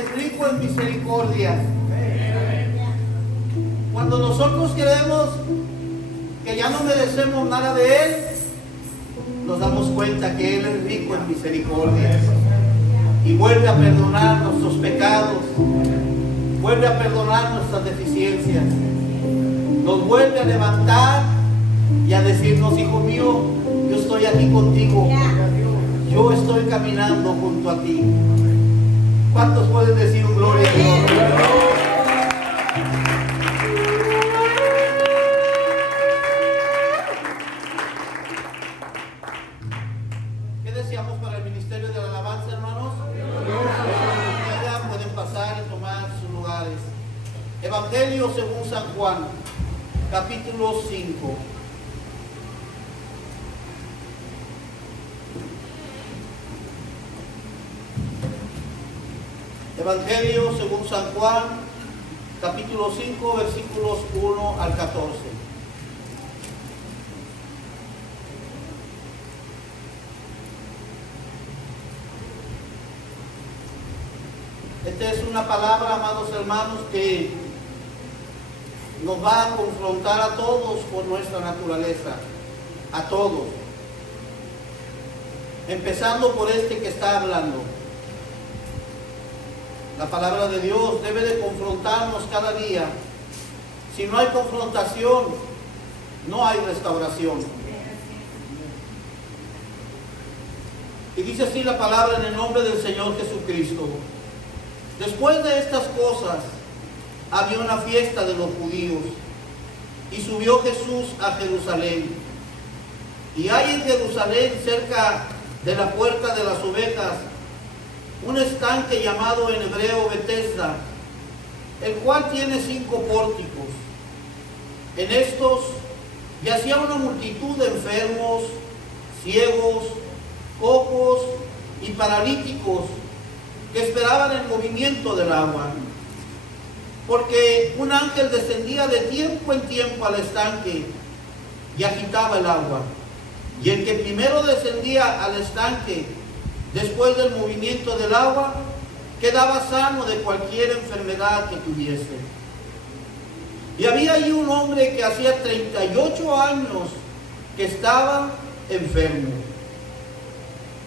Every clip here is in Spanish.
es rico en misericordia. Cuando nosotros creemos que ya no merecemos nada de Él, nos damos cuenta que Él es rico en misericordia y vuelve a perdonar nuestros pecados, vuelve a perdonar nuestras deficiencias, nos vuelve a levantar y a decirnos: hijo mío, yo estoy aquí contigo, yo estoy caminando junto a ti. ¿Cuántos pueden decir un gloria a Dios? ¿Qué deseamos para el ministerio de la alabanza, hermanos? Ya pueden pasar y tomar sus lugares. Evangelio según San Juan, capítulo 5. Evangelio según San Juan, capítulo 5, versículos 1 al 14. Esta es una palabra, amados hermanos, que nos va a confrontar a todos por nuestra naturaleza, a todos. Empezando por este que está hablando. La palabra de Dios debe de confrontarnos cada día. Si no hay confrontación, no hay restauración. Y dice así la palabra en el nombre del Señor Jesucristo. Después de estas cosas, había una fiesta de los judíos, y subió Jesús a Jerusalén. Y hay en Jerusalén, cerca de la puerta de las ovejas, un estanque llamado en hebreo Betesda, el cual tiene 5 pórticos. En estos yacía una multitud de enfermos, ciegos, cojos y paralíticos que esperaban el movimiento del agua. Porque un ángel descendía de tiempo en tiempo al estanque y agitaba el agua. Y el que primero descendía al estanque después del movimiento del agua, quedaba sano de cualquier enfermedad que tuviese. Y había allí un hombre que hacía 38 años que estaba enfermo.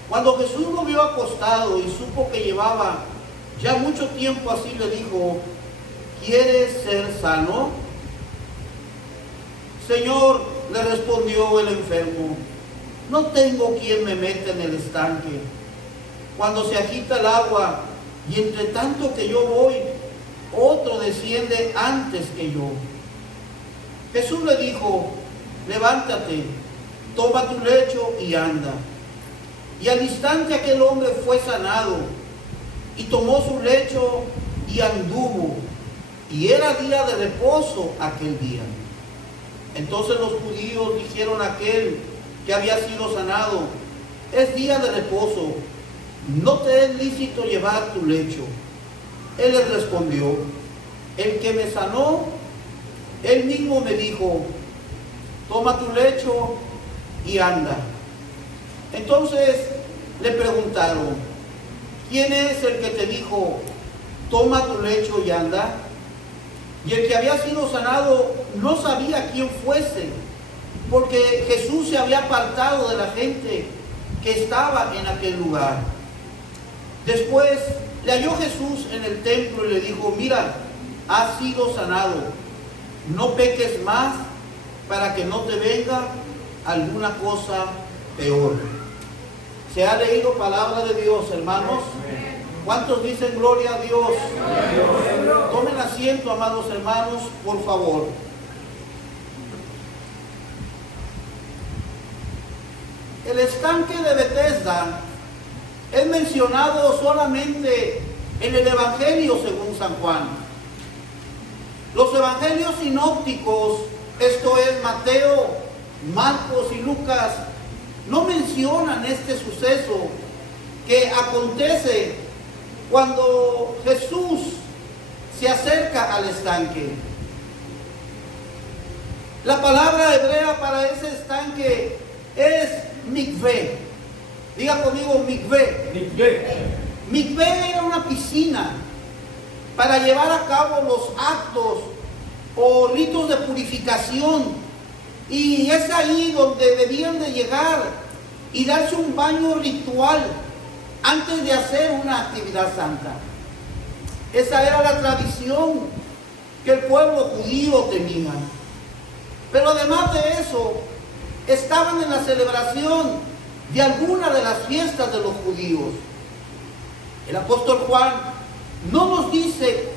Cuando Jesús lo vio acostado y supo que llevaba ya mucho tiempo así, le dijo: ¿quieres ser sano? Señor, le respondió el enfermo, no tengo quien me meta en el estanque cuando se agita el agua, y entre tanto que yo voy, otro desciende antes que yo. Jesús le dijo: levántate, toma tu lecho y anda. Y al instante aquel hombre fue sanado, y tomó su lecho y anduvo, y era día de reposo aquel día. Entonces los judíos dijeron a aquel que había sido sanado: es día de reposo, no te es lícito llevar tu lecho. Él les respondió: el que me sanó, él mismo me dijo: toma tu lecho y anda. Entonces le preguntaron: ¿quién es el que te dijo, toma tu lecho y anda? Y el que había sido sanado no sabía quién fuese, porque Jesús se había apartado de la gente que estaba en aquel lugar. Después le halló Jesús en el templo y le dijo: mira, has sido sanado, no peques más para que no te venga alguna cosa peor. Se ha leído palabra de Dios, hermanos. ¿Cuántos dicen gloria a Dios? Tomen asiento, amados hermanos, por favor. El estanque de Betesda es mencionado solamente en el Evangelio según San Juan. Los evangelios sinópticos, esto es Mateo, Marcos y Lucas, no mencionan este suceso que acontece cuando Jesús se acerca al estanque. La palabra hebrea para ese estanque es mikvé. Diga conmigo mikvé. Mikvé era una piscina para llevar a cabo los actos o ritos de purificación. Y es ahí donde debían de llegar y darse un baño ritual antes de hacer una actividad santa. Esa era la tradición que el pueblo judío tenía. Pero además de eso, estaban en la celebración de alguna de las fiestas de los judíos. El apóstol Juan no nos dice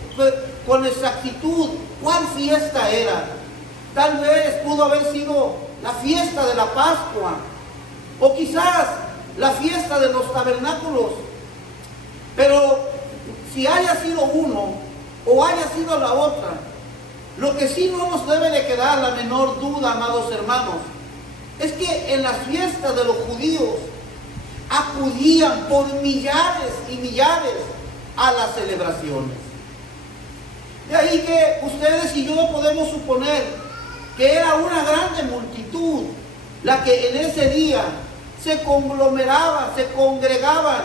con exactitud cuál fiesta era. Tal vez pudo haber sido la fiesta de la Pascua, o quizás la fiesta de los tabernáculos. Pero si haya sido uno o haya sido la otra, lo que sí no nos debe de quedar la menor duda, amados hermanos, es que en las fiestas de los judíos acudían por millares y millares a las celebraciones. De ahí que ustedes y yo podemos suponer que era una grande multitud la que en ese día se conglomeraban, se congregaban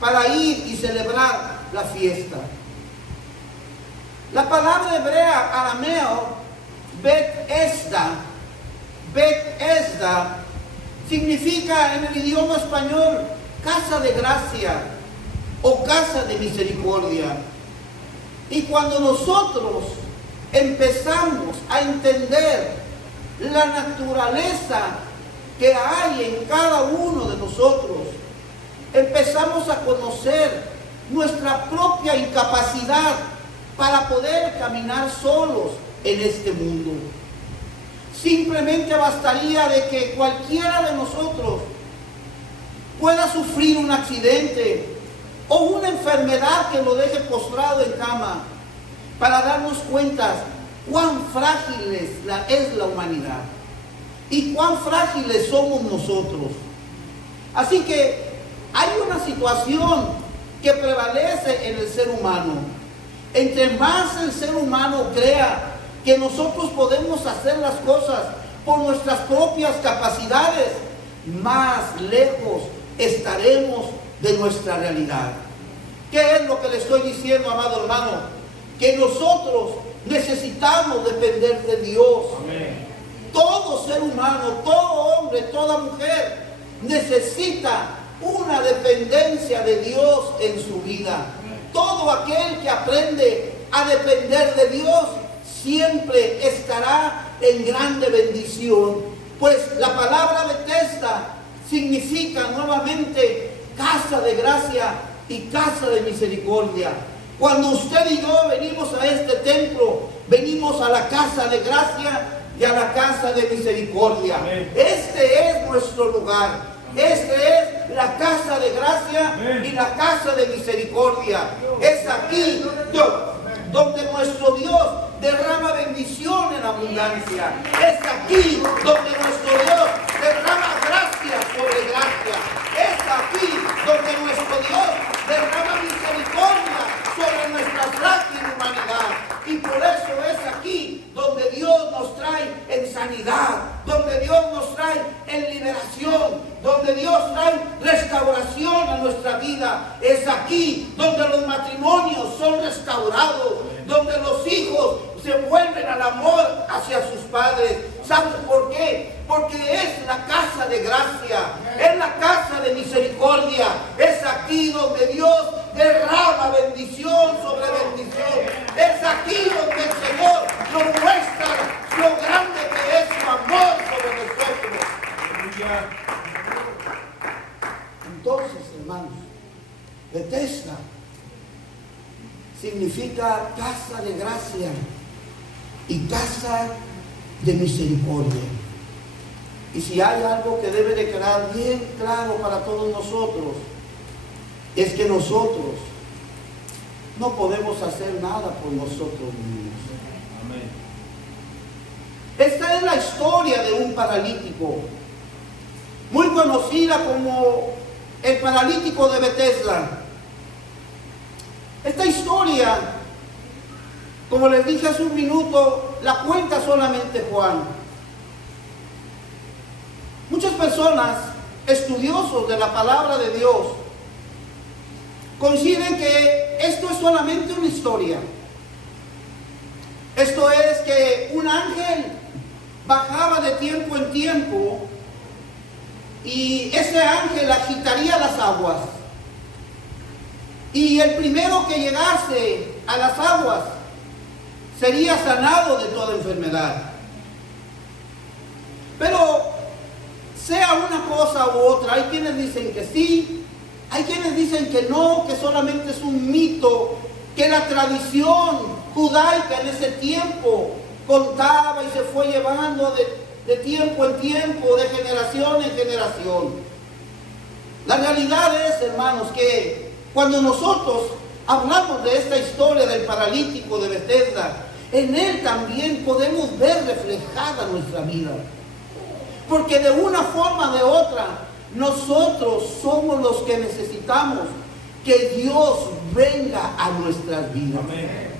para ir y celebrar la fiesta. La palabra hebrea arameo, Bet Esda, significa en el idioma español casa de gracia o casa de misericordia. Y cuando nosotros empezamos a entender la naturaleza que hay en cada uno de nosotros, empezamos a conocer nuestra propia incapacidad para poder caminar solos en este mundo. Simplemente bastaría de que cualquiera de nosotros pueda sufrir un accidente o una enfermedad que lo deje postrado en cama para darnos cuenta cuán frágil es la humanidad y cuán frágiles somos nosotros. Así que hay una situación que prevalece en el ser humano. Entre más el ser humano crea que nosotros podemos hacer las cosas por nuestras propias capacidades, más lejos estaremos de nuestra realidad. ¿Qué es lo que le estoy diciendo, amado hermano? Que nosotros necesitamos depender de Dios. Amén. Todo ser humano, todo hombre, toda mujer necesita una dependencia de Dios en su vida. Todo aquel que aprende a depender de Dios siempre estará en grande bendición, pues la palabra Betesda significa nuevamente casa de gracia y casa de misericordia. Cuando usted y yo venimos a este templo, venimos a la casa de gracia y a la casa de misericordia. Amén. Este es nuestro lugar. Este es la casa de gracia. Amén. Y la casa de misericordia. Es aquí donde nuestro Dios derrama bendición en abundancia. Es aquí donde nuestro Dios derrama gracia sobre gracia. Es aquí donde nuestro Dios derrama misericordia sobre nuestra frágil humanidad. Y por eso es aquí donde Dios nos trae en sanidad, donde Dios nos trae en liberación, donde Dios trae restauración a nuestra vida. Es aquí donde los matrimonios son restaurados, donde los hijos se vuelven al amor hacia sus padres. ¿Saben por qué? Porque es la casa de gracia, es la casa de misericordia. Es aquí donde Dios derrama bendición sobre bendición. Es aquí donde el Señor nos muestra lo grande que es su amor sobre nosotros. Entonces, hermanos, Betesda significa casa de gracia y casa de misericordia. Y si hay algo que debe de quedar bien claro para todos nosotros, es que nosotros no podemos hacer nada por nosotros mismos. Amén. Esta es la historia de un paralítico, muy conocida como el paralítico de Betesda. Esta historia, como les dije hace un minuto, la cuenta solamente Juan. Muchas personas, estudiosos de la palabra de Dios, coinciden que esto es solamente una historia. Esto es que un ángel bajaba de tiempo en tiempo y ese ángel agitaría las aguas. Y el primero que llegase a las aguas sería sanado de toda enfermedad. Pero sea una cosa u otra, hay quienes dicen que sí, hay quienes dicen que no, que solamente es un mito, que la tradición judaica en ese tiempo contaba y se fue llevando de tiempo en tiempo, de generación en generación. La realidad es, hermanos, que cuando nosotros hablamos de esta historia del paralítico de Betesda, en él también podemos ver reflejada nuestra vida. Porque de una forma o de otra, nosotros somos los que necesitamos que Dios venga a nuestras vidas. Amén.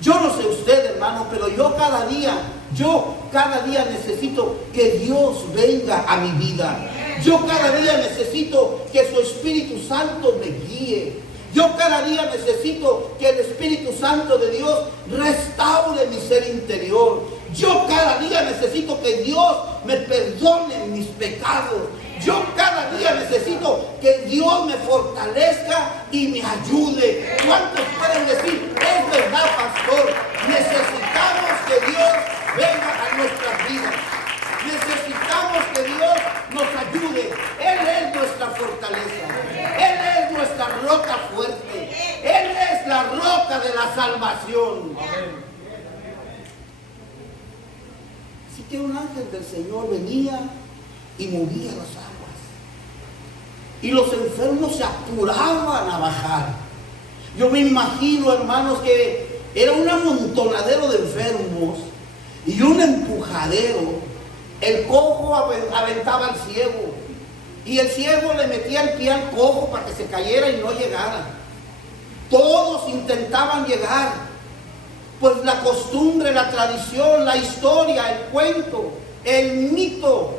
Yo no sé usted, hermano, pero yo cada día necesito que Dios venga a mi vida. Yo cada día necesito que su Espíritu Santo me guíe. Yo cada día necesito que el Espíritu Santo de Dios restaure mi ser interior. Yo cada día necesito que Dios me perdone mis pecados. Yo cada día necesito que Dios me fortalezca y me ayude. ¿Cuántos pueden decir, es verdad, pastor? Necesitamos que Dios venga a nuestras vidas. Necesitamos que Dios nos ayude. Él es nuestra fortaleza. Él es nuestra roca fuerte. Él es la roca de la salvación. Así que un ángel del Señor venía y movía las aguas. Y los enfermos se apuraban a bajar. Yo me imagino, hermanos, que era un amontonadero de enfermos y un empujadero. El cojo aventaba al ciego y el ciego le metía el pie al cojo para que se cayera y no llegara. Todos intentaban llegar, pues la costumbre, la tradición, la historia, el cuento, el mito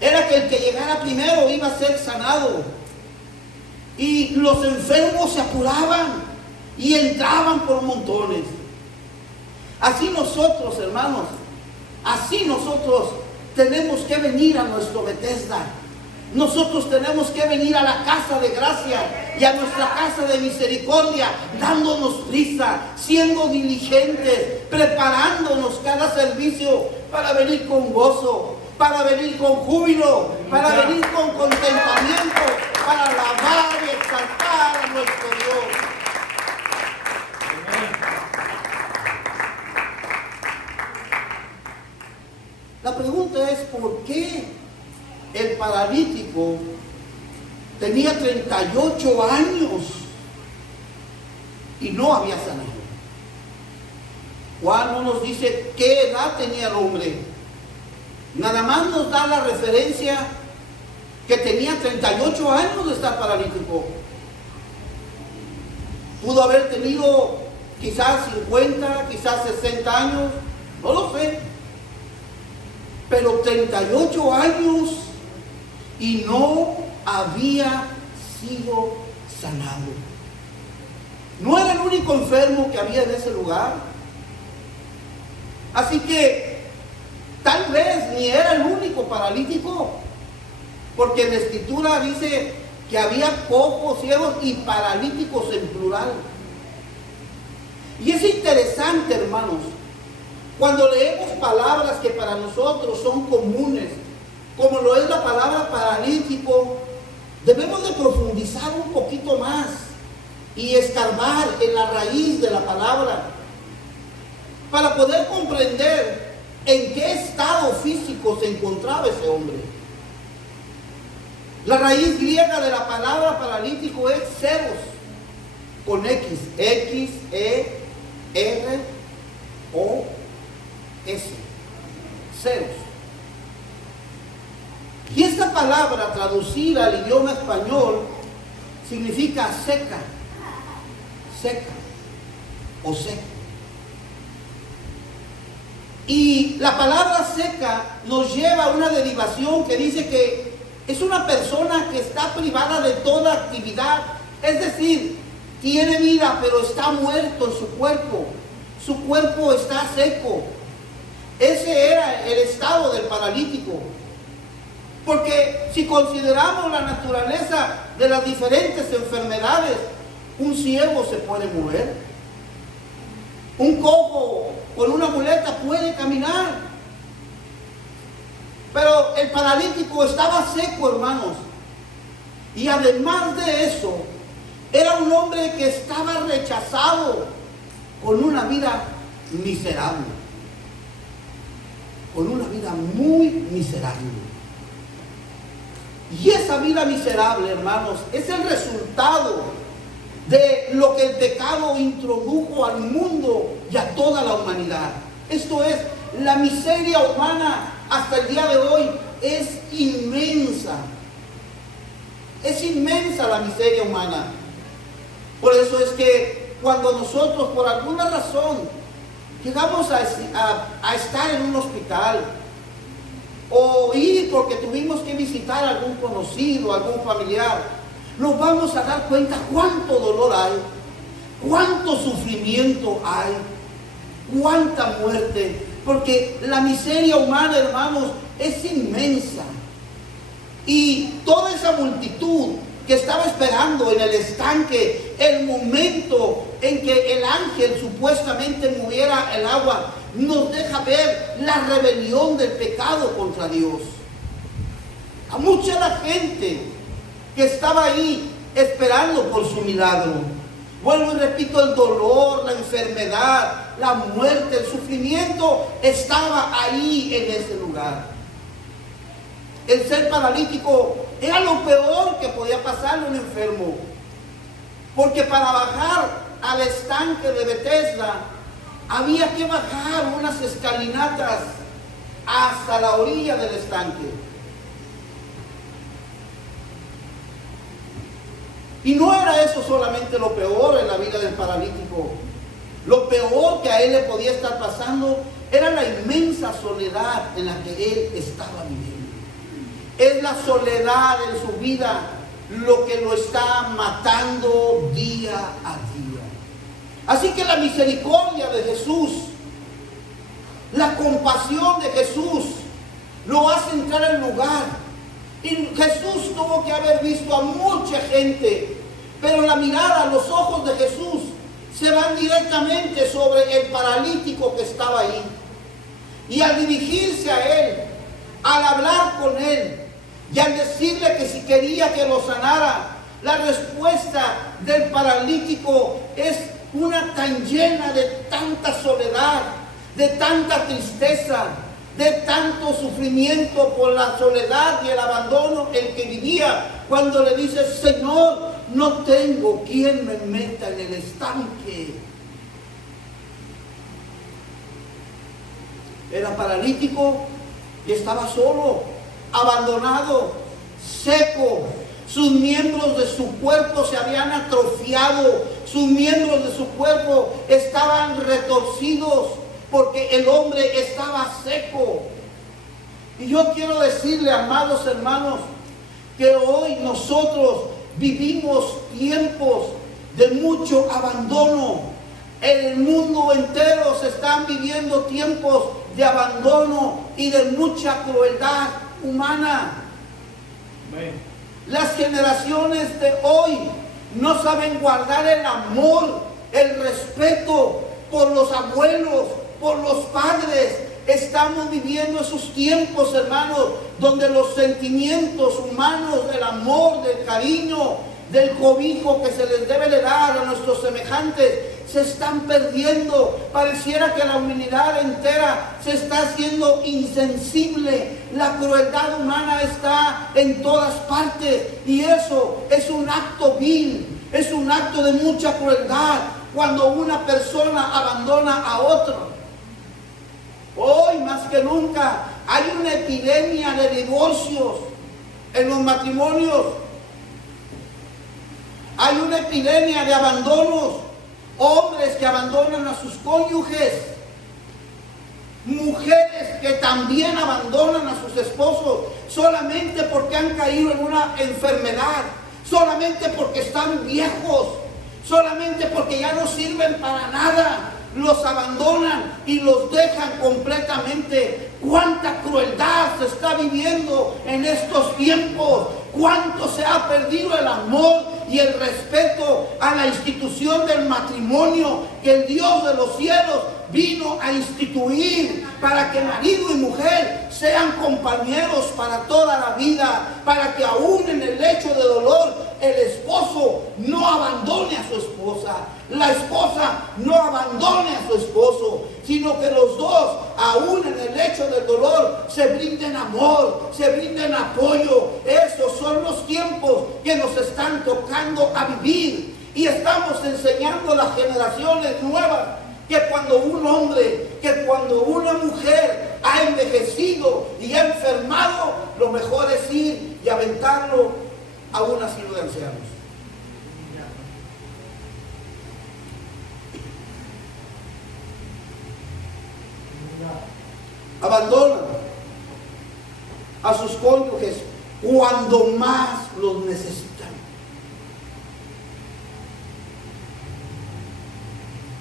era que el que llegara primero iba a ser sanado. Y los enfermos se apuraban y entraban por montones. Así nosotros, hermanos, así nosotros tenemos que venir a nuestro Betesda. Nosotros tenemos que venir a la casa de gracia y a nuestra casa de misericordia, dándonos prisa, siendo diligentes, preparándonos cada servicio para venir con gozo, para venir con júbilo, para venir con contentamiento, para alabar y exaltar a nuestro Dios. La pregunta es, ¿por qué el paralítico tenía 38 años y no había sanado? Juan no nos dice qué edad tenía el hombre. Nada más nos da la referencia que tenía 38 años de estar paralítico. Pudo haber tenido quizás 50, quizás 60 años, no lo sé. Pero 38 años y no había sido sanado. No era el único enfermo que había en ese lugar. Así que tal vez ni era el único paralítico, porque en la Escritura dice que había cojos, ciegos y paralíticos en plural. Y es interesante, hermanos, cuando leemos palabras que para nosotros son comunes, como lo es la palabra paralítico, debemos de profundizar un poquito más y escarbar en la raíz de la palabra para poder comprender en qué estado físico se encontraba ese hombre. La raíz griega de la palabra paralítico es ceros, con X, X, E, R, O, S, ceros. Y esta palabra traducida al idioma español significa seca, seca o seco. Y la palabra seca nos lleva a una derivación que dice que es una persona que está privada de toda actividad, es decir, tiene vida, pero está muerto en su cuerpo. Su cuerpo está seco. Ese era el estado del paralítico. Porque si consideramos la naturaleza de las diferentes enfermedades, un ciego se puede mover. Un cojo con una muleta puede caminar. Pero el paralítico estaba seco, hermanos. Y además de eso, era un hombre que estaba rechazado, con una vida miserable. Con una vida muy miserable. Y esa vida miserable, hermanos, es el resultado de lo que el pecado introdujo al mundo y a toda la humanidad. Esto es, la miseria humana hasta el día de hoy es inmensa. Es inmensa la miseria humana. Por eso es que cuando nosotros, por alguna razón, llegamos a estar en un hospital, o ir porque tuvimos que visitar a algún conocido, algún familiar, nos vamos a dar cuenta cuánto dolor hay, cuánto sufrimiento hay, cuánta muerte, porque la miseria humana, hermanos, es inmensa. Y toda esa multitud que estaba esperando en el estanque el momento en que el ángel supuestamente moviera el agua, nos deja ver la rebelión del pecado contra Dios. A mucha la gente que estaba ahí esperando por su milagro. Vuelvo y repito, el dolor, la enfermedad, la muerte, el sufrimiento estaba ahí en ese lugar. El ser paralítico era lo peor que podía pasarle a un enfermo, porque para bajar al estanque de Betesda había que bajar unas escalinatas hasta la orilla del estanque. Y no era eso solamente lo peor en la vida del paralítico. Lo peor que a él le podía estar pasando era la inmensa soledad en la que él estaba viviendo. Es la soledad en su vida lo que lo está matando día a día. Así que la misericordia de Jesús, la compasión de Jesús, lo hace entrar en lugar. Y Jesús tuvo que haber visto a mucha gente, pero la mirada, los ojos de Jesús se van directamente sobre el paralítico que estaba ahí. Y al dirigirse a él, al hablar con él y al decirle que si quería que lo sanara, la respuesta del paralítico es una tan llena de tanta soledad, de tanta tristeza, de tanto sufrimiento por la soledad y el abandono el que vivía, cuando le dice: Señor, no tengo quien me meta en el estanque. Era paralítico y estaba solo, abandonado, seco. Sus miembros de su cuerpo se habían atrofiado, sus miembros de su cuerpo estaban retorcidos, porque el hombre estaba seco. Y yo quiero decirle, amados hermanos, que hoy nosotros vivimos tiempos de mucho abandono. En el mundo entero se están viviendo tiempos de abandono y de mucha crueldad humana. Amén. Las generaciones de hoy no saben guardar el amor, el respeto por los abuelos, por los padres. Estamos viviendo esos tiempos, hermanos, donde los sentimientos humanos, del amor, del cariño, del cobijo que se les debe de dar a nuestros semejantes, se están perdiendo. Pareciera que la humanidad entera se está haciendo insensible. La crueldad humana está en todas partes, y eso es un acto vil, es un acto de mucha crueldad cuando una persona abandona a otro. Hoy más que nunca hay una epidemia de divorcios en los matrimonios. Hay una epidemia de abandonos. Hombres que abandonan a sus cónyuges. Mujeres que también abandonan a sus esposos solamente porque han caído en una enfermedad, solamente porque están viejos, solamente porque ya no sirven para nada. Los abandonan y los dejan completamente. Cuánta crueldad se está viviendo en estos tiempos. Cuánto se ha perdido el amor y el respeto a la institución del matrimonio que el Dios de los cielos vino a instituir para que marido y mujer sean compañeros para toda la vida, para que aún en el lecho de dolor el esposo no abandone a su esposa, la esposa no abandone a su esposo, sino que los dos, aún en el lecho del dolor, se brinden amor, se brinden apoyo. Esos son los tiempos que nos están tocando a vivir, y estamos enseñando a las generaciones nuevas que cuando un hombre, que cuando una mujer ha envejecido y ha enfermado, lo mejor es ir y aventarlo a un asilo de ancianos. Abandonan a sus cónyuges cuando más los necesitan.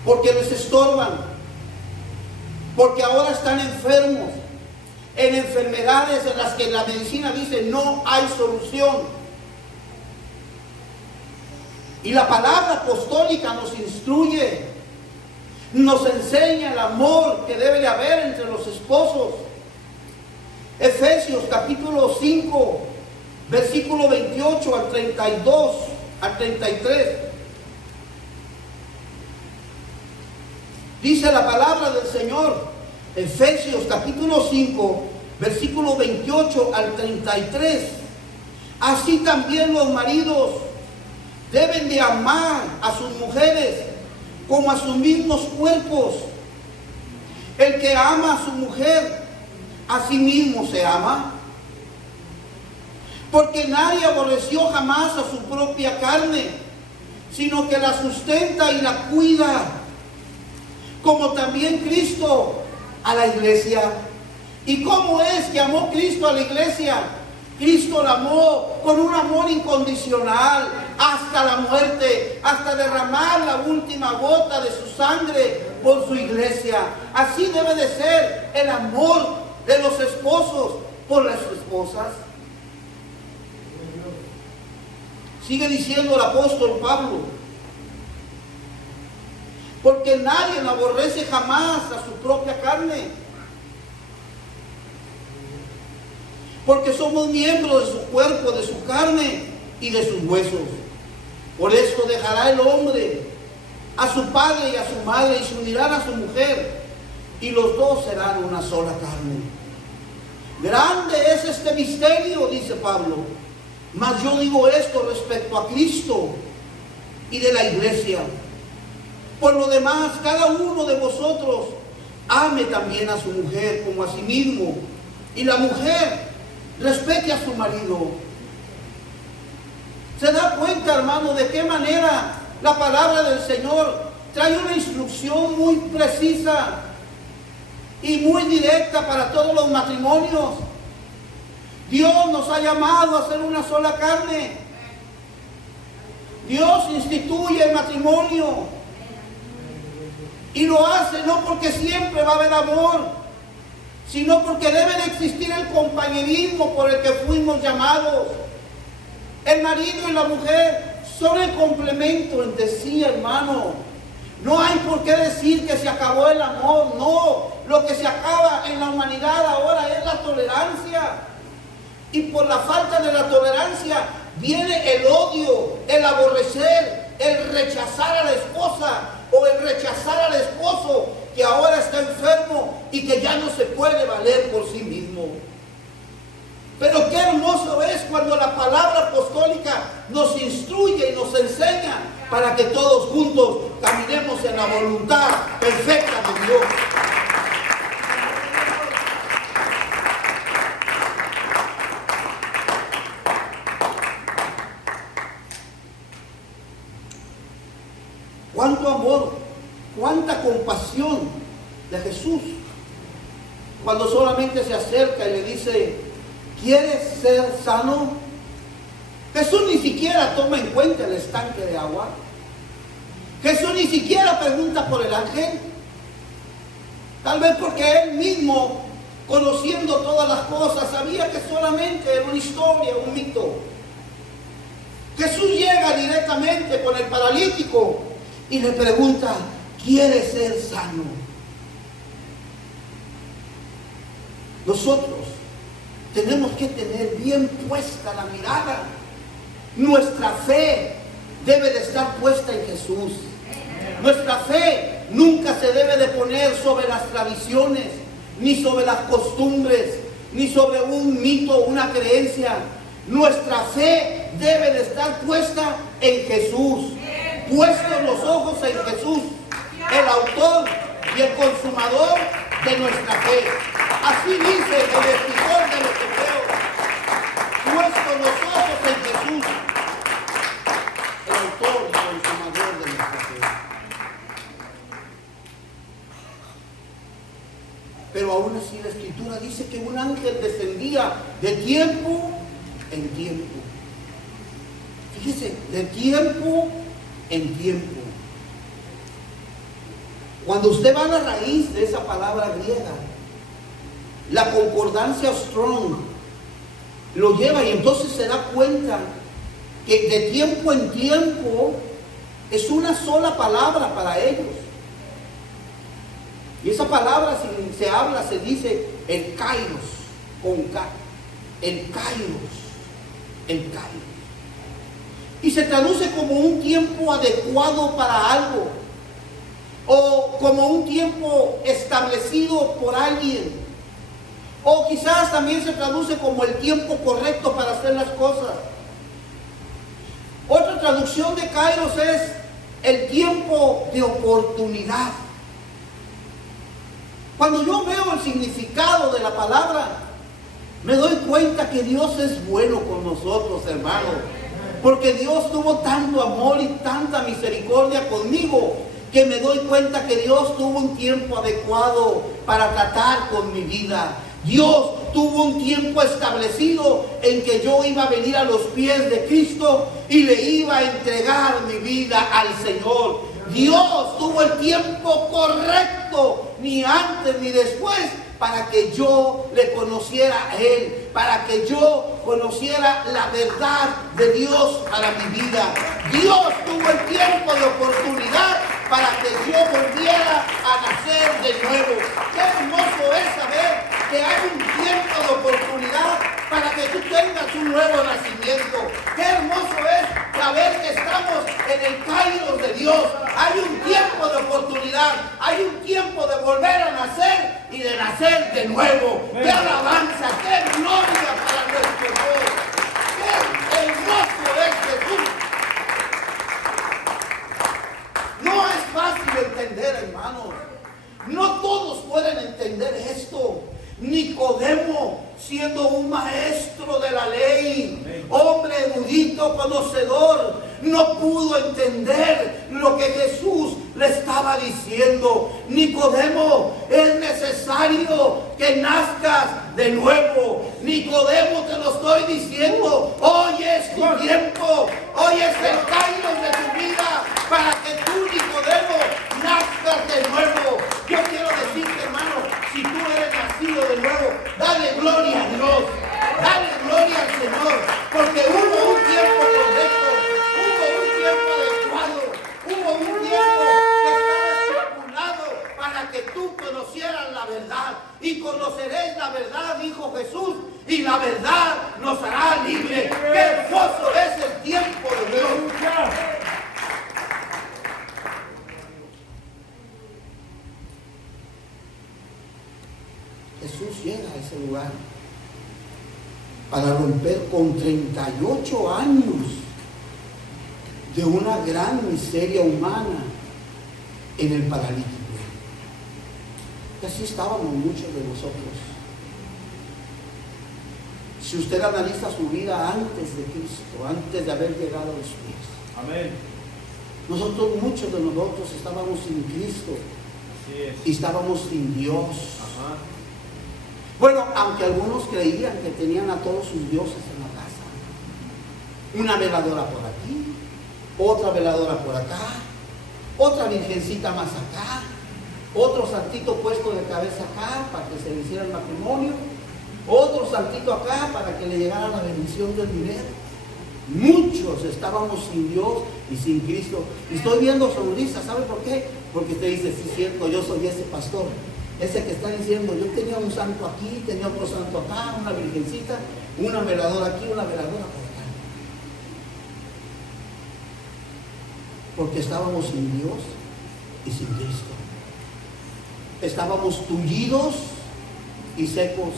Porque les estorban, porque ahora están enfermos, en enfermedades en las que la medicina dice no hay solución. Y la palabra apostólica nos instruye, nos enseña el amor que debe de haber entre los esposos. Efesios capítulo 5, versículo 28 al 32, al 33. Dice la palabra del Señor, Efesios capítulo 5, versículo 28 al 33. Así también los maridos deben de amar a sus mujeres como a sus mismos cuerpos. El que ama a su mujer, a sí mismo se ama. Porque nadie aborreció jamás a su propia carne, sino que la sustenta y la cuida, como también Cristo a la iglesia. ¿Y cómo es que amó Cristo a la iglesia? Cristo la amó con un amor incondicional hasta la muerte, hasta derramar la última gota de su sangre por su iglesia. Así debe de ser el amor de los esposos por las esposas. Sigue diciendo el apóstol Pablo: porque nadie aborrece jamás a su propia carne, porque somos miembros de su cuerpo, de su carne y de sus huesos. Por eso dejará el hombre a su padre y a su madre y se unirán a su mujer, y los dos serán una sola carne. Grande es este misterio, dice Pablo, mas yo digo esto respecto a Cristo y de la iglesia. Por lo demás, cada uno de vosotros ame también a su mujer como a sí mismo, y la mujer respete a su marido. ¿Se da cuenta, hermano, de qué manera la palabra del Señor trae una instrucción muy precisa y muy directa para todos los matrimonios? Dios nos ha llamado a ser una sola carne. Dios instituye el matrimonio. Y lo hace no porque siempre va a haber amor, sino porque debe de existir el compañerismo por el que fuimos llamados. El marido y la mujer son el complemento entre sí, hermano. No hay por qué decir que se acabó el amor, no. Lo que se acaba en la humanidad ahora es la tolerancia. Y por la falta de la tolerancia viene el odio, el aborrecer, el rechazar a la esposa o el rechazar al esposo que ahora está enfermo y que ya no se puede valer por sí mismo. Pero qué hermoso es cuando la palabra apostólica nos instruye y nos enseña para que todos juntos caminemos en la voluntad perfecta de Dios. Cuánto amor, cuánta compasión de Jesús cuando solamente se acerca y le dice: ¿quieres ser sano? Jesús ni siquiera toma en cuenta el estanque de agua. Jesús ni siquiera pregunta por el ángel. Tal vez porque él mismo, conociendo todas las cosas, sabía que solamente era una historia, un mito. Jesús llega directamente con el paralítico y le pregunta: ¿quieres ser sano? Nosotros tenemos que tener bien puesta la mirada. Nuestra fe debe de estar puesta en Jesús. Nuestra fe nunca se debe de poner sobre las tradiciones, ni sobre las costumbres, ni sobre un mito, una creencia. Nuestra fe debe de estar puesta en Jesús. Puestos los ojos en Jesús, el autor y el consumador de nuestra fe. Así dice el escritor de los Hebreos: puestos los ojos en Jesús, el autor y consumador de nuestra fe. Pero aún así la Escritura dice que un ángel descendía de tiempo en tiempo. Fíjese, de tiempo en tiempo. Cuando usted va a la raíz de esa palabra griega, la concordancia Strong lo lleva, y entonces se da cuenta que de tiempo en tiempo es una sola palabra para ellos. Y esa palabra, si se habla, se dice el kairos, con K, el kairos, el kairos. Y se traduce como un tiempo adecuado para algo, o como un tiempo establecido por alguien, o quizás también se traduce como el tiempo correcto para hacer las cosas. Otra traducción de kairos es el tiempo de oportunidad. Cuando yo veo el significado de la palabra, me doy cuenta que Dios es bueno con nosotros, hermanos. Porque Dios tuvo tanto amor y tanta misericordia conmigo, que me doy cuenta que Dios tuvo un tiempo adecuado para tratar con mi vida. Dios tuvo un tiempo establecido en que yo iba a venir a los pies de Cristo y le iba a entregar mi vida al Señor. Dios tuvo el tiempo correcto, ni antes ni después, para que yo le conociera a Él, para que yo conociera la verdad de Dios para mi vida. Dios tuvo el tiempo de oportunidad para que yo volviera a nacer de nuevo. Qué hermoso es saber que hay un tiempo de oportunidad para que tú tengas un nuevo nacimiento. Qué hermoso es saber que estamos en el kairos de Dios. Hay un tiempo de oportunidad, hay un tiempo de volver a nacer y de nacer de nuevo. ¡Qué alabanza, qué gloria para nuestro Dios! ¡Qué hermoso es Jesús! No es fácil entender, hermanos. No todos pueden entender esto. Nicodemo, siendo un maestro de la ley, hombre erudito, conocedor, no pudo entender lo que Jesús le estaba diciendo. Nicodemo, es necesario que nazcas de nuevo. Nicodemo, te lo estoy diciendo. Hoy es tu tiempo. Hoy es el kairos de tu vida para que tú, Nicodemo, nazcas de nuevo. Yo quiero decirte, hermano, si tú eres nacido de nuevo, dale gloria a Dios. Dale gloria al Señor. Porque hubo un tiempo correcto. Hubo un tiempo adecuado. Hubo un tiempo que estaba estipulado para que tú conocieras la verdad. Y conoceréis la verdad, dijo Jesús, y la verdad nos hará libre. ¡Qué hermoso es el tiempo de Dios! Jesús llega a ese lugar para romper con 38 años de una gran miseria humana en el paralítico. Y así estábamos muchos de nosotros. Si usted analiza su vida antes de Cristo, antes de haber llegado a los pies. Amén. Muchos de nosotros estábamos sin Cristo. Así es. Y estábamos sin Dios. Ajá. Bueno, aunque algunos creían que tenían a todos sus dioses en la casa. Una veladora por aquí, otra veladora por acá. otra virgencita más acá, otro saltito puesto de cabeza acá para que se le hiciera el matrimonio, otro saltito acá para que le llegara la bendición del dinero. Muchos estábamos sin Dios y sin Cristo. Y estoy viendo sonrisas, ¿sabe por qué? Porque usted dice, sí, cierto, yo soy ese pastor, ese que está diciendo, yo tenía un santo aquí, tenía otro santo acá, una virgencita, una veladora aquí, una veladora por acá. Porque estábamos sin Dios y sin Cristo. Estábamos tullidos y secos,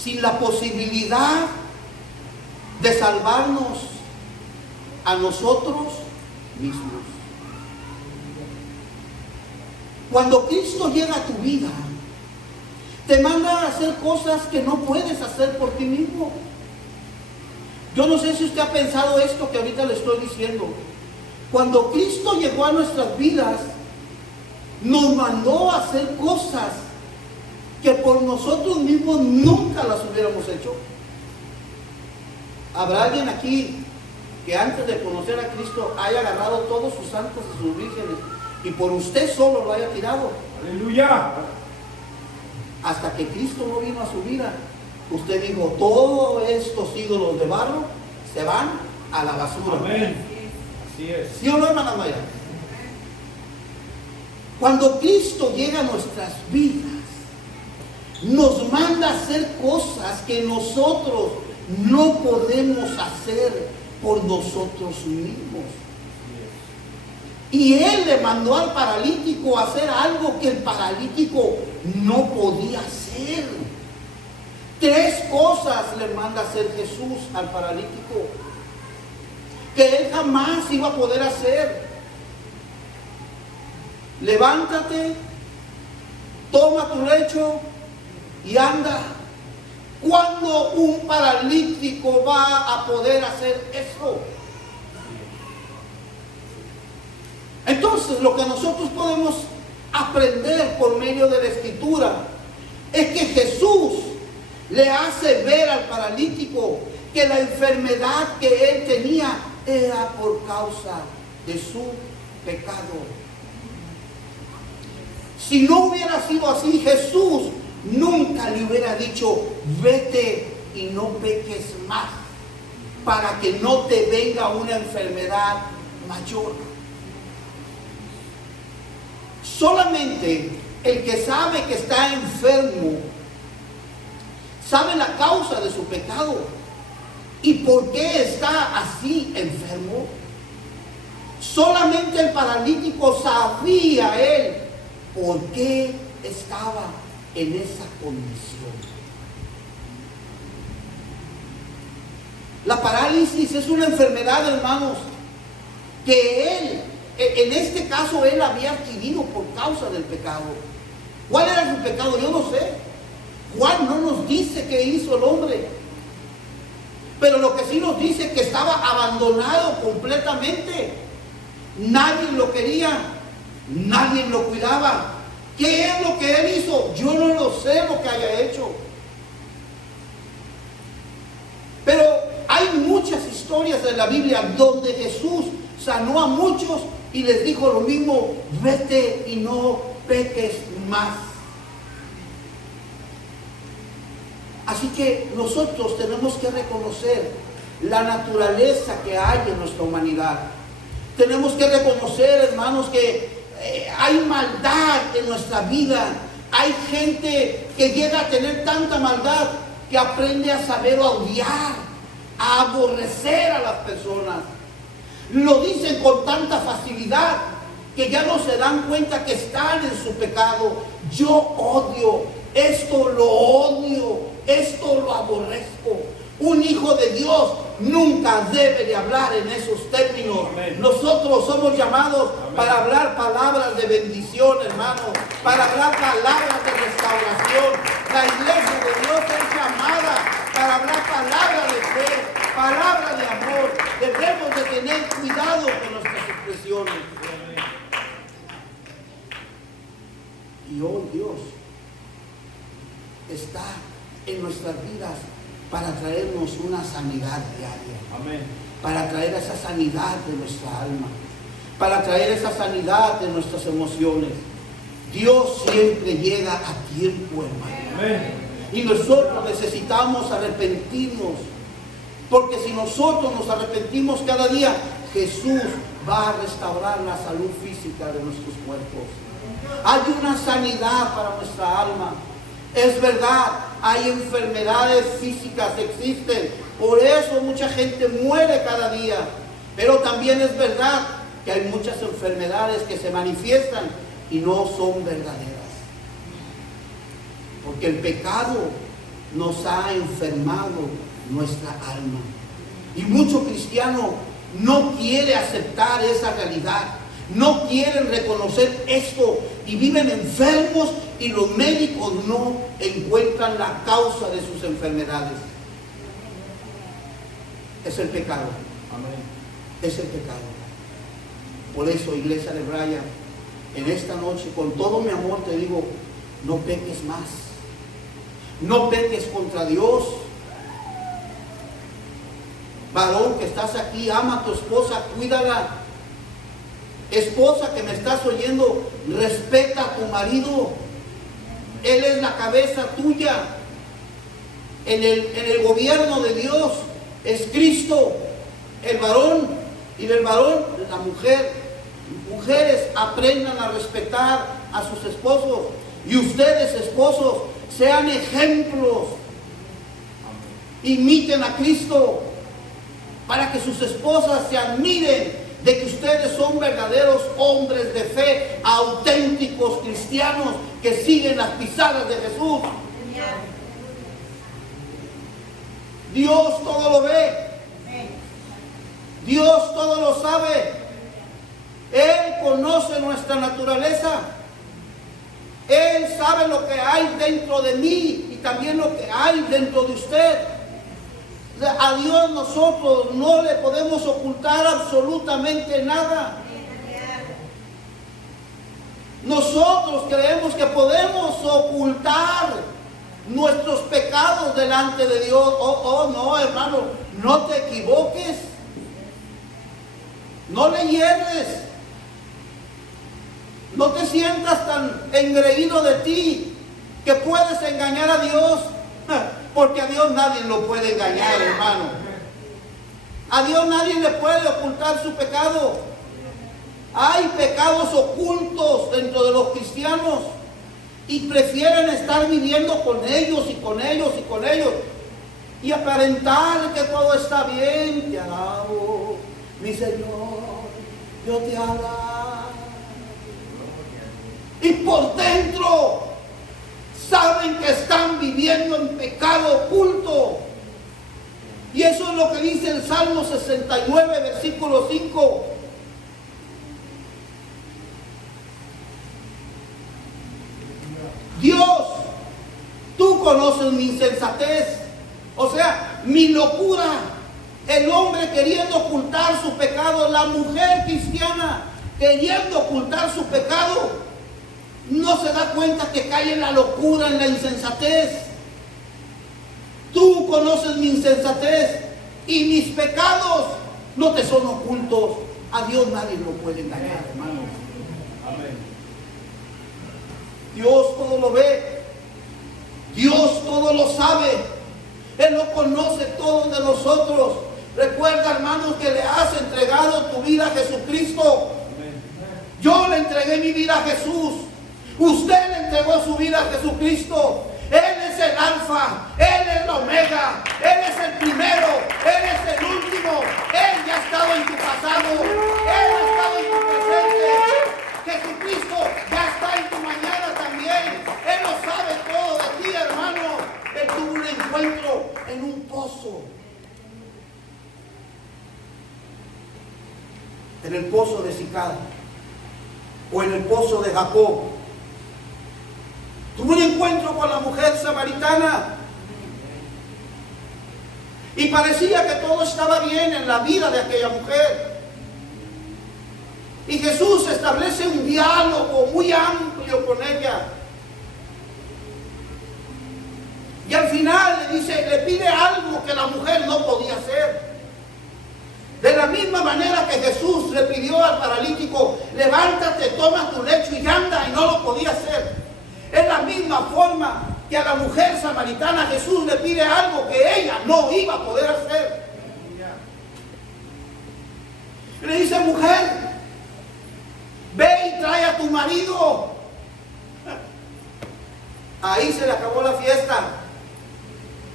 sin la posibilidad de salvarnos a nosotros mismos. Cuando Cristo llega a tu vida, te manda a hacer cosas que no puedes hacer por ti mismo. Yo no sé si usted ha pensado esto que ahorita le estoy diciendo. Cuando Cristo llegó a nuestras vidas, nos mandó a hacer cosas que por nosotros mismos nunca las hubiéramos hecho. ¿Habrá alguien aquí que antes de conocer a Cristo haya agarrado todos sus santos y sus vírgenes y por usted solo lo haya tirado? ¡Aleluya! Hasta que Cristo no vino a su vida, usted dijo, todos estos ídolos de barro se van a la basura. Amén. Así es. ¿Sí o no, hermana Maya? Cuando Cristo llega a nuestras vidas, nos manda a hacer cosas que nosotros no podemos hacer por nosotros mismos. Y Él le mandó al paralítico a hacer algo que el paralítico no podía hacer. 3 cosas le manda a hacer Jesús al paralítico que él jamás iba a poder hacer. Levántate, toma tu lecho y anda. ¿Cuándo un paralítico va a poder hacer eso? Entonces, lo que nosotros podemos aprender por medio de la Escritura es que Jesús le hace ver al paralítico que la enfermedad que él tenía era por causa de su pecado. Si no hubiera sido así, Jesús nunca le hubiera dicho, vete y no peques más, para que no te venga una enfermedad mayor. Solamente el que sabe que está enfermo, sabe la causa de su pecado y por qué está así enfermo. Solamente el paralítico sabía él por qué estaba en esa condición. La parálisis es una enfermedad, hermanos, que él, en este caso, él había adquirido por causa del pecado. ¿Cuál era su pecado? Yo no sé. Juan no nos dice qué hizo el hombre, pero lo que sí nos dice es que estaba abandonado completamente. Nadie lo quería, nadie lo cuidaba. ¿Qué es lo que él hizo? Yo no lo sé lo que haya hecho. Pero hay muchas historias en la Biblia donde Jesús sanó a muchos y les dijo lo mismo, vete y no peques más. Así que nosotros tenemos que reconocer la naturaleza que hay en nuestra humanidad. Tenemos que reconocer, hermanos, que hay maldad en nuestra vida. Hay gente que llega a tener tanta maldad que aprende a saber odiar, a aborrecer a las personas. Lo dicen con tanta facilidad que ya no se dan cuenta que están en su pecado. Yo odio, esto lo odio, esto lo aborrezco. Un hijo de Dios nunca debe de hablar en esos términos. Amén. Nosotros somos llamados para hablar palabras de bendición, hermano, para hablar palabras de restauración. La iglesia de Dios es llamada para hablar palabras de fe, palabras de amor. Debemos de tener cuidado con nuestras expresiones. Y hoy Dios está en nuestras vidas para traernos una sanidad diaria. Amén. Para traer esa sanidad de nuestra alma. para traer esa sanidad de nuestras emociones. Dios siempre llega a tiempo, hermano. Amén. Y nosotros necesitamos arrepentirnos, porque si nosotros nos arrepentimos cada día, Jesús va a restaurar la salud física de nuestros cuerpos. Hay una sanidad para nuestra alma. Es verdad, hay enfermedades físicas, existen. Por eso mucha gente muere cada día. Pero también es verdad que hay muchas enfermedades que se manifiestan y no son verdaderas. Porque el pecado nos ha enfermado nuestra alma. Y muchos cristianos no quieren aceptar esa realidad. No quieren reconocer esto y viven enfermos y los médicos no encuentran la causa de sus enfermedades. Es el pecado. Amén. Es el pecado. Por eso, iglesia de Bryan, en esta noche, con todo mi amor te digo, no peques más. No peques contra Dios. Varón que estás aquí, ama a tu esposa, cuídala. Esposa que me estás oyendo, respeta a tu marido. Él es la cabeza tuya. En el gobierno de Dios es Cristo, el varón, y del varón la mujer. Mujeres, aprendan a respetar a sus esposos. Y ustedes, esposos, sean ejemplos. Imiten a Cristo, para que sus esposas se admiren de que ustedes son verdaderos hombres de fe, auténticos cristianos que siguen las pisadas de Jesús. Dios todo lo ve. Dios todo lo sabe. Él conoce nuestra naturaleza. Él sabe lo que hay dentro de mí y también lo que hay dentro de usted. A Dios nosotros no le podemos ocultar absolutamente nada. Nosotros creemos que podemos ocultar nuestros pecados delante de Dios. Oh, no, hermano, no te equivoques. No le hierres. No te sientas tan engreído de ti que puedes engañar a Dios. Porque a Dios nadie lo puede engañar, hermano. A Dios nadie le puede ocultar su pecado. Hay pecados ocultos dentro de los cristianos y prefieren estar viviendo con ellos y con ellos y con ellos y aparentar que todo está bien. Te alabo, mi Señor, yo te alabo. Y por dentro saben que están viviendo en pecado oculto. Y eso es lo que dice el Salmo 69, versículo 5. Dios, tú conoces mi insensatez, o sea, mi locura. El hombre queriendo ocultar su pecado, la mujer cristiana queriendo ocultar su pecado, no se da cuenta que cae en la locura, en la insensatez. Tú conoces mi insensatez y mis pecados no te son ocultos. A Dios nadie lo puede engañar, hermano. Amén. Dios todo lo ve. Dios todo lo sabe. Él lo conoce todo de nosotros. Recuerda, hermanos, que le has entregado tu vida a Jesucristo. Yo le entregué mi vida a Jesús. Usted le entregó su vida a Jesucristo. Él es el alfa, Él es el omega, Él es el primero, Él es el último. Él ya ha estado en tu pasado, Él ha estado en tu presente. Jesucristo ya está en tu mañana también. Él lo sabe todo de ti, hermano. Él tuvo un encuentro en un pozo. En el pozo de Sicar o en el pozo de Jacob. Tuvo un encuentro con la mujer samaritana y parecía que todo estaba bien en la vida de aquella mujer. Y Jesús establece un diálogo muy amplio con ella. Y al final le dice, le pide algo que la mujer no podía hacer. De la misma manera que Jesús le pidió al paralítico, levántate, toma tu lecho y anda, y no lo podía hacer. Es la misma forma que a la mujer samaritana Jesús le pide algo que ella no iba a poder hacer. Le dice, mujer, ve y trae a tu marido. Ahí se le acabó la fiesta.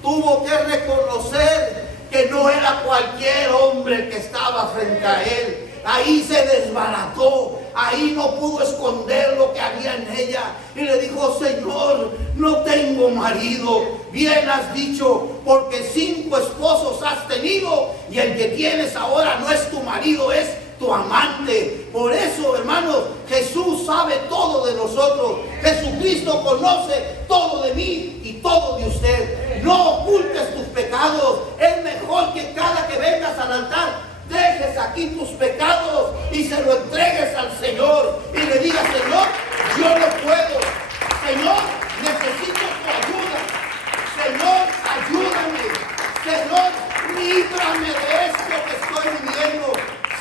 Tuvo que reconocer que no era cualquier hombre que estaba frente a él. Ahí se desbarató, ahí no pudo esconder lo que había en ella. Y le dijo, Señor, no tengo marido. Bien has dicho, porque 5 esposos has tenido y el que tienes ahora no es tu marido, es tu amante. Por eso, hermanos, Jesús sabe todo de nosotros. Jesucristo conoce todo de mí y todo de usted. No ocultes tus pecados. Es mejor que cada que vengas al altar dejes aquí tus pecados y se lo entregues al Señor y le digas, Señor, yo no puedo. Señor, necesito tu ayuda. Señor, ayúdame. Señor, líbrame de esto que estoy viviendo.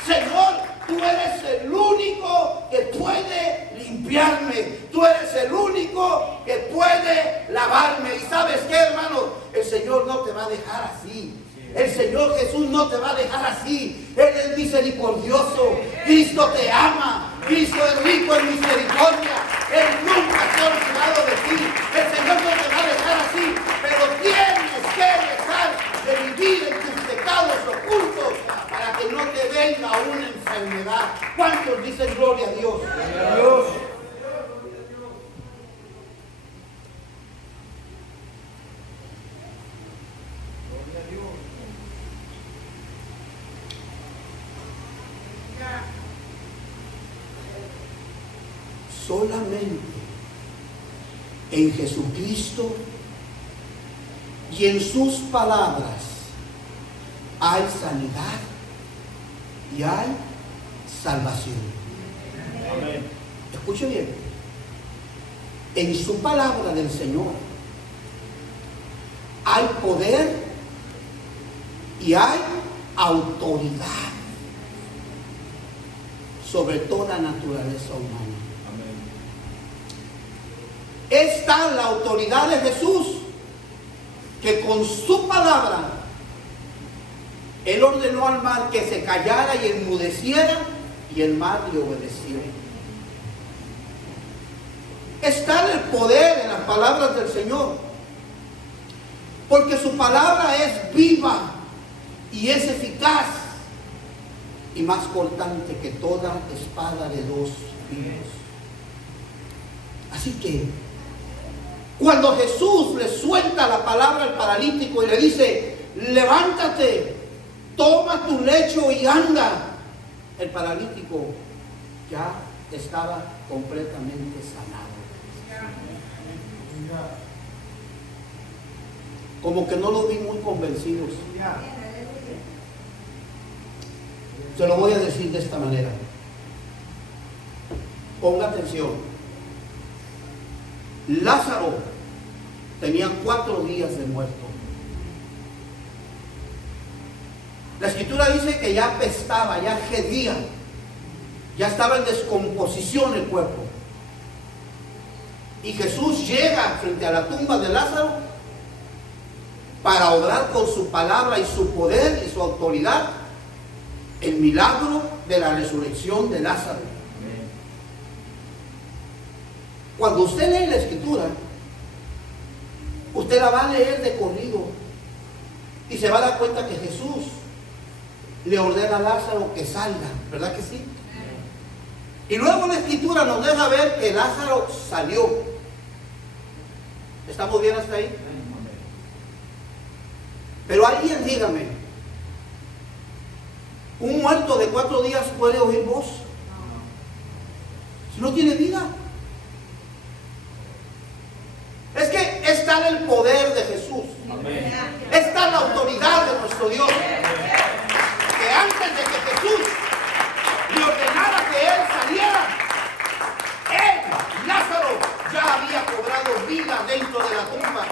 Señor, tú eres el único que puede limpiarme. Tú eres el único que puede lavarme. ¿Y sabes qué, hermano? El Señor no te va a dejar así. El Señor Jesús no te va a dejar así. Él es misericordioso. Cristo te ama. Cristo es rico en misericordia. Él nunca se ha olvidado de ti. El Señor no te va a dejar así. Pero tienes que dejar de vivir en tus pecados ocultos para que no te venga una enfermedad. ¿Cuántos dicen gloria a Dios? Gloria a Dios. Solamente en Jesucristo y en sus palabras hay sanidad y hay salvación. Amén. Escuche bien. En su palabra del Señor hay poder y hay autoridad sobre toda naturaleza humana. Es tal la autoridad de Jesús que con su palabra Él ordenó al mar que se callara y enmudeciera, y el mar le obedeció. Es tal el poder en las palabras del Señor, porque su palabra es viva y es eficaz y más cortante que toda espada de 2 filos. Así que cuando Jesús le suelta la palabra al paralítico y le dice, levántate, toma tu lecho y anda, el paralítico ya estaba completamente sanado. Como que no lo vi muy convencidos. Se lo voy a decir de esta manera. Ponga atención. Lázaro tenía 4 días de muerto. La escritura dice que ya apestaba, ya gedía, ya estaba en descomposición el cuerpo. Y Jesús llega frente a la tumba de Lázaro para obrar con su palabra y su poder y su autoridad el milagro de la resurrección de Lázaro. Cuando usted lee la escritura, usted la va a leer de corrido y se va a dar cuenta que Jesús le ordena a Lázaro que salga, ¿verdad que sí? Y luego la escritura nos deja ver que Lázaro salió. ¿Estamos bien hasta ahí? Pero alguien dígame, ¿un muerto de 4 días puede oír voz? Si no tiene vida. Es que es tal el poder de Jesús. Amén. Es tal la autoridad de nuestro Dios que antes de que Jesús le ordenara que él saliera, él, Lázaro, ya había cobrado vida dentro de la tumba.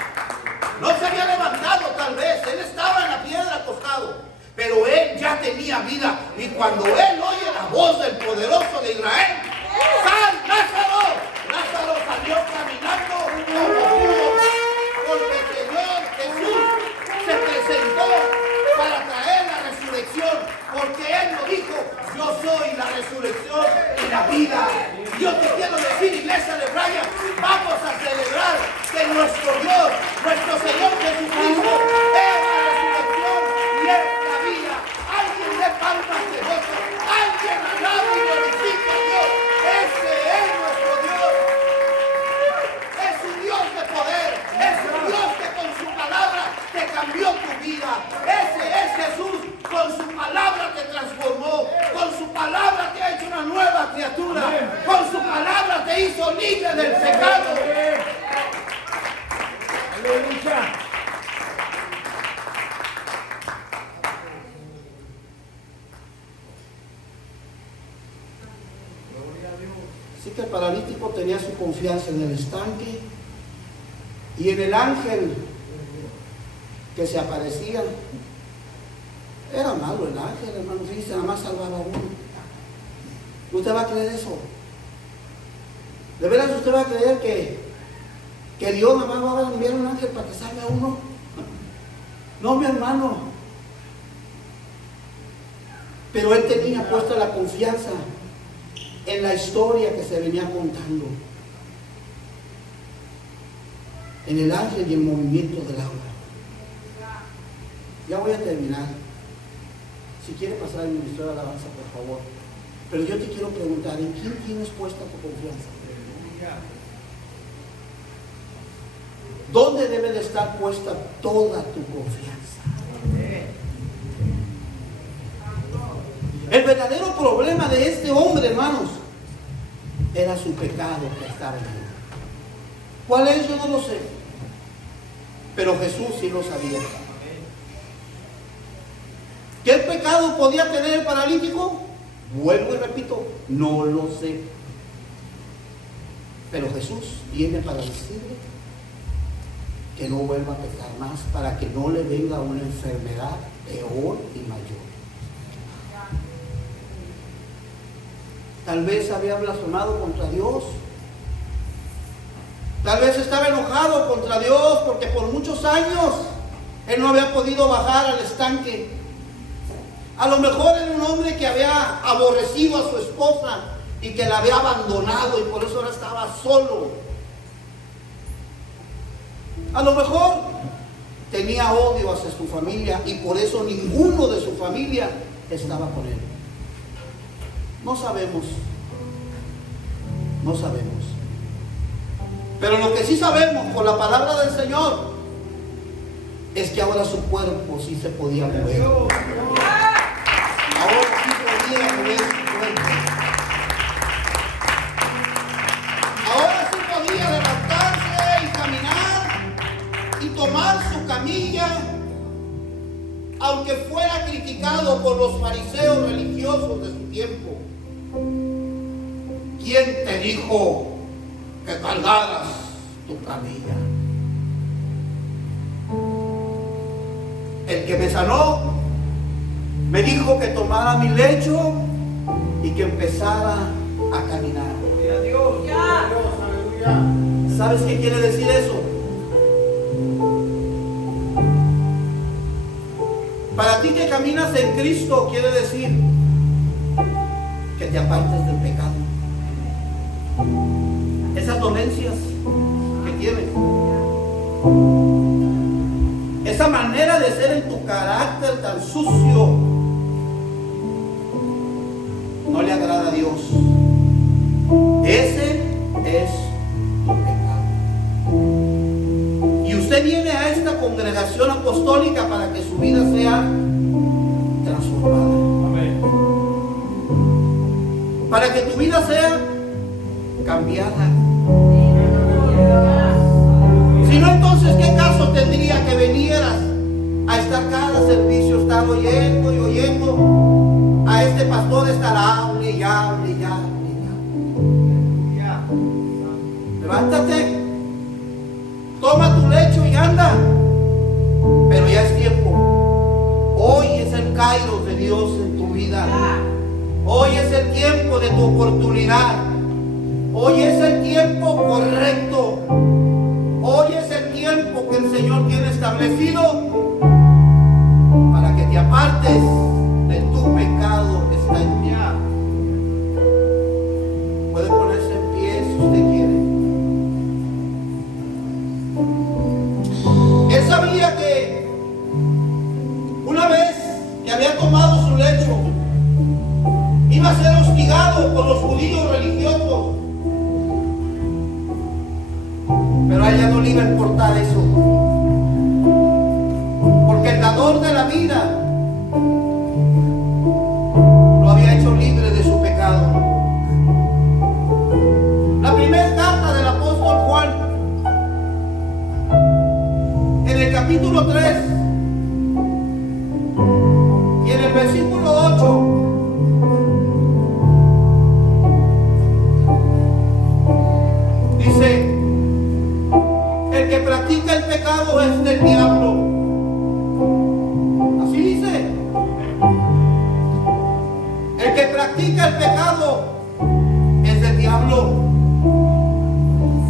No se había levantado tal vez, él estaba en la piedra acostado, pero él ya ya tenía vida. Y cuando él oye la voz del poderoso de Israel, ¡sal, Lázaro! Lázaro salió caminando como pudo, porque el Señor Jesús se presentó para traer la resurrección, porque Él lo dijo: yo soy la resurrección y la vida. Yo te quiero decir, iglesia de Brian, vamos a celebrar que nuestro Dios, nuestro Señor Jesucristo, es la resurrección y es la vida. Alguien de palmas de gozo, alguien alabe y glorifique a Dios. Ese es nuestro Dios. Es un Dios de poder, es un Dios que con su palabra te cambió tu vida. Ese es Jesús, con su palabra te transformó, con su palabra te ha hecho una nueva criatura, con su palabra te hizo libre del pecado. Aleluya. Así que el paralítico tenía su confianza en el estanque y en el ángel que se aparecía. Era malo el ángel, hermano, fíjese, nada más salvaba a uno. ¿Usted va a creer eso? ¿De veras usted va a creer que Dios nada más va a enviar un ángel para que salve a uno? No, mi hermano. Pero él tenía puesta la confianza en la historia que se venía contando, en el ángel y el movimiento del agua. Ya voy a terminar. Si quiere pasar el ministerio de alabanza, por favor. Pero yo te quiero preguntar, ¿en quién tienes puesta tu confianza? ¿Dónde debe de estar puesta toda tu confianza? El verdadero problema de este hombre, hermanos, era su pecado que estaba en él. ¿Cuál es? Yo no lo sé. Pero Jesús sí lo sabía. ¿Qué pecado podía tener el paralítico? Vuelvo y repito, no lo sé. Pero Jesús viene para decirle que no vuelva a pecar más, para que no le venga una enfermedad peor y mayor. Tal vez había blasfemado contra Dios. Tal vez estaba enojado contra Dios porque por muchos años él no había podido bajar al estanque. A lo mejor era un hombre que había aborrecido a su esposa y que la había abandonado y por eso ahora estaba solo. A lo mejor tenía odio hacia su familia y por eso ninguno de su familia estaba con él. No sabemos. No sabemos. Pero lo que sí sabemos por la palabra del Señor es que ahora su cuerpo sí se podía mover. Ahora sí podía mover su cuerpo. Ahora sí podía levantarse y caminar y tomar su camilla, aunque fuera criticado por los fariseos religiosos de su tiempo. ¿Quién te dijo que cargaras tu camilla? El que me sanó me dijo que tomara mi lecho y que empezara a caminar. Gloria a Dios. Aleluya. ¿Sabes qué quiere decir eso? Para ti que caminas en Cristo quiere decir que te apartes del pecado. Esas dolencias que tienes, esa manera de ser en tu carácter tan sucio, no le agrada a Dios. Ese es tu pecado. Y usted viene a esta congregación apostólica para que su vida sea transformada. Amén. Para que tu vida sea cambiada. Si no, entonces, ¿qué caso tendría que vinieras a estar cada servicio, estar oyendo y oyendo a este pastor estar hable y hable y hable y hable? Levántate, toma tu lecho y anda. Pero ya es tiempo. Hoy es el Kairos de Dios es el tiempo correcto. Hoy es el tiempo que el Señor tiene establecido para que te apartes de tu pecado. Está en ti. Puede ponerse en pie si usted quiere. Él sabía que una vez que había tomado su lecho, iba a ser hostigado por los judíos religiosos. Pero a ella no le iba a importar eso, porque el dador de la vida lo había hecho libre de su pecado. La primera carta del apóstol Juan, en el capítulo 3 y en el versículo 8, dice: el que practica el pecado es del diablo. Así dice. El que practica el pecado es del diablo.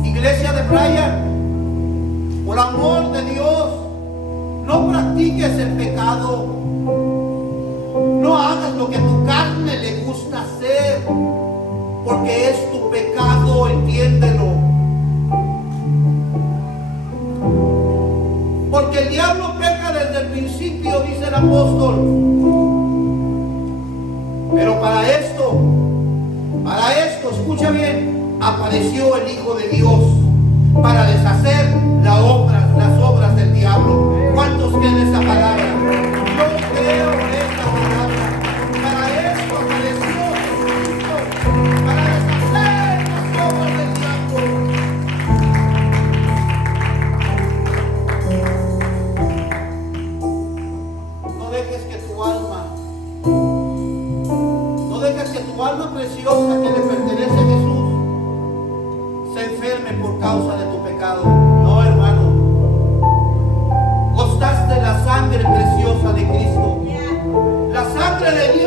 Iglesia de Bryan, por amor de Dios, no practiques el pecado. No hagas lo que a tu carne le gusta hacer, porque es tu pecado, entiéndelo. Porque el diablo peca desde el principio, dice el apóstol. Pero para esto, escucha bien, apareció el Hijo de Dios para deshacer las obras del diablo. ¿Cuántos creen esa palabra? Yo creo en esta palabra. Para esto apareció Jesucristo, para deshacer las obras del diablo. No dejes que tu alma preciosa que le pertenece a Jesús se enferme por causa de tu pecado. No, hermano. Costaste la sangre preciosa de Cristo. La sangre de Dios